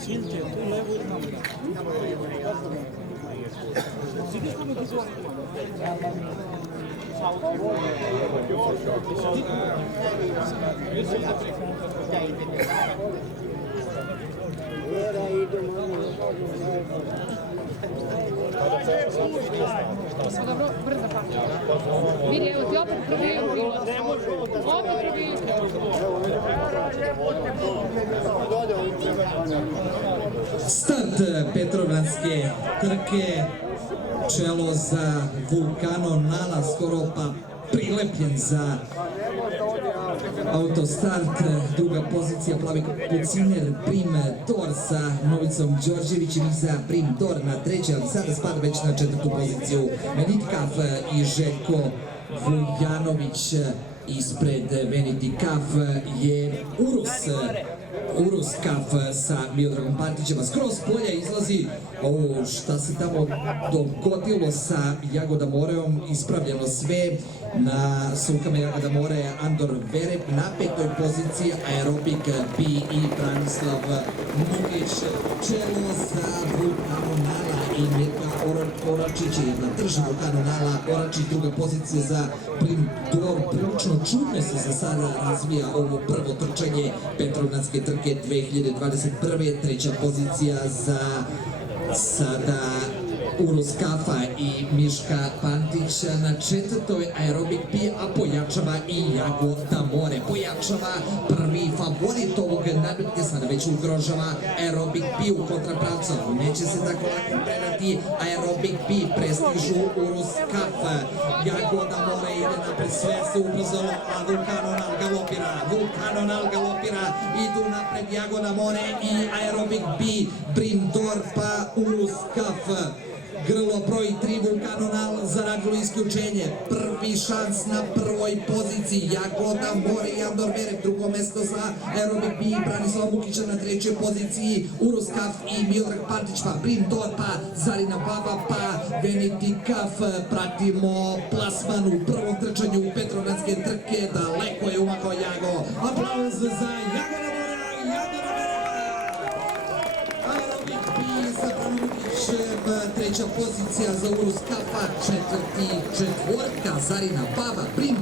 Silke, tu levo ili tamo? Vidiš kako ti zove? Dobro, brzo pa. Vidi, evo ti opet probiju bilo. Opet probiju. Start Petrovnanske trke, čelo za Vulcano Nala, skoro pa prilepljen za autostart, druga pozicija Plavi Puciner, Prim Tor sa Novicom Đorđevićem, iza Prim Tor na treće, ali sada spada već na četvrtu poziciju Venitkaf i Željko Vujanović. Ispred Venitkaf je Urus Kaf sa Miodragom Pantićem, a skroz polja izlazi ovo šta se tamo dogodilo sa Jagoda Moreom, ispravljeno sve na sukama Jagoda More. Andor Verep na petoj poziciji, Aerobik P i Branislav Mukić, čelo za Vulcano Nala i Mirka Oračić je na trži Vulcano Nala, Oračić druga pozicija za Prim Dor. Prilično čudno se za sada razvija ovo prvo trčanje Petrovnanske trke 2021. Treća pozicija za sada Urus Kafa i Miška Pantić na četvrtoj Aerobik P, a pojačava i Jagoda More. Pojačava prvi favorit ovog nadmetke, sada već ugrožava Aerobik P u kontrapravcu. Neće se tako lako predati Aerobik P, prestižu Urus Kafa. Jagoda More ide napred, sve se ubrzalo, a Vulcano Nal galopira, idu napred Jagoda More i Aerobik P, Brindor pa Urus Kafa. Grlo broj 3 Vulcano Nal zaradilo isključenje. Prvi šans na prvoj poziciji Jagoda More i Andor Verep. Drugo mesto za Aerobik P, Branislav Mukića na trećoj poziciji. Urus Kaf i Miodrag Pantić pa Prim Tor pa Zarina Baba pa Venitkaf. Pratimo plasman u prvom trčanju Petrovnanske trke. Daleko je umakao Jago. Aplauz za Jagoda More. Aerobik P za Mukić, treća pozicija za Urus Kafa, četvrti četvorka Zarina Baba, Prim